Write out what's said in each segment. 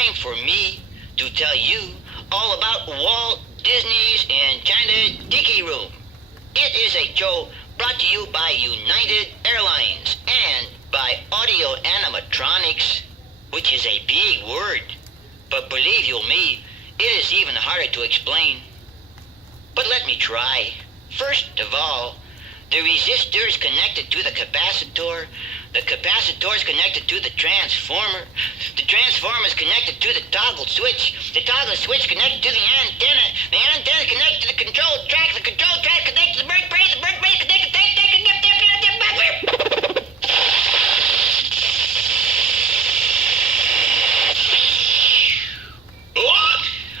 time for me to tell you all about Walt Disney's Enchanted Tiki Room. It is a show brought to you by United Airlines and by Audio Animatronics, which is a big word. But believe you me, it is even harder to explain. But let me try. First of all, the resistor is connected to the capacitor. The capacitor is connected to the transformer. The transformer is connected to the toggle switch. The toggle switch connected to the antenna. The antenna is connected to the control track. The control track connected to the brake brake. The brake brake connected to the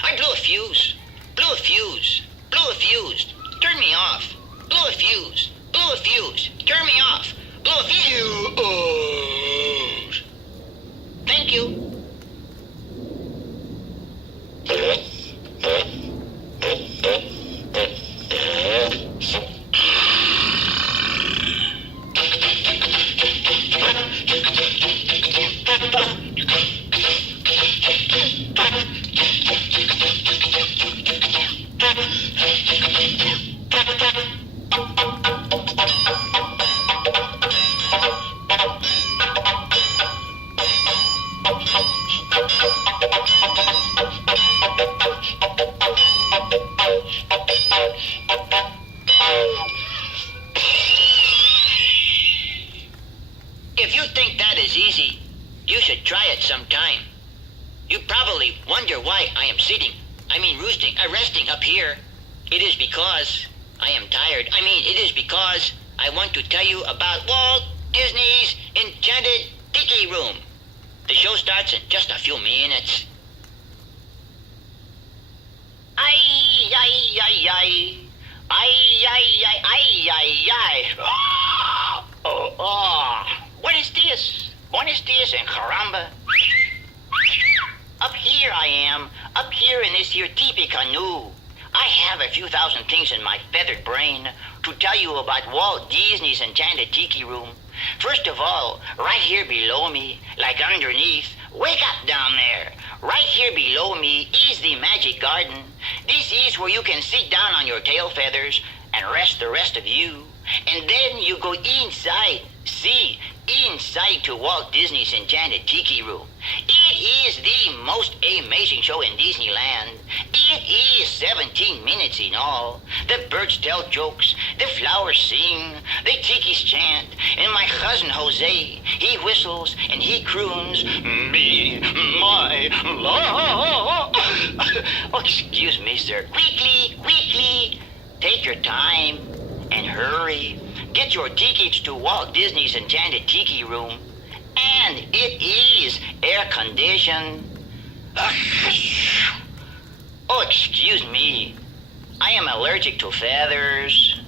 I blew a fuse. Blew a fuse. Blew a fuse. Turn me off. Blew a fuse. Blew a fuse. Turn me off. Blew a fuse. Thank you. If you think that is easy, you should try it sometime. You probably wonder why I am resting up here. It is because I am tired. It is because I want to tell you about Walt Disney's Enchanted Tiki Room. The show starts in just a few minutes. Ay, ay, ay, ay. Ay, ay, ay, ay, ay, ay. Oh. What is this? What is this and caramba? Up here I am. Up here in this here teepee canoe. I have a few thousand things in my feathered brain to tell you about Walt Disney's Enchanted Tiki Room. First of all, right here below me, like underneath, wake up down there. Right here below me is the magic garden. This is where you can sit down on your tail feathers and rest the rest of you. And then you go inside. See, inside to Walt Disney's Enchanted Tiki Room. It is the most amazing show in Disneyland. It is 17 minutes in all. The birds tell jokes, the flowers sing, the tikis chant, and my cousin Jose, he whistles and he croons, me, my, love. Oh, excuse me, sir. Quickly, take your time and hurry. Get your tickets to Walt Disney's Enchanted Tiki Room. And it is air-conditioned. Oh, excuse me. I am allergic to feathers.